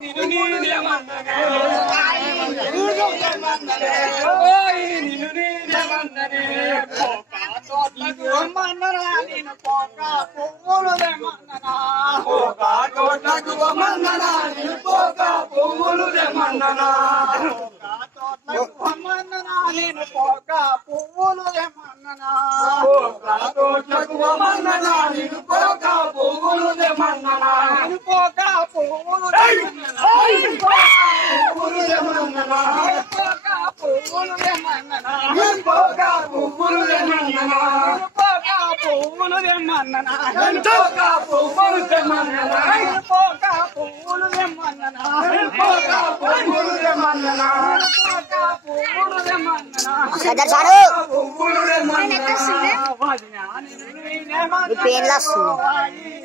నిన్ను నీనే మన్ననే నిన్ను నీనే మన్ననే పోక తోటలకు మన్ననా నిన్ను పోక పువ్వులు తెమన్ననా పోక తోటలకు మన్ననా నిన్ను పోక పువ్వులు తెమన్ననా పోక తోటలకు మన్ననా నిన్ను పోక పువ్వులు తెమన్ననా పోక తోటలకు మన్ననా నిన్ను పోక పువ్వులు తెమన్ననా నిన్ను పోక పువ్వులు పేర్లు వస్తున్నాయి.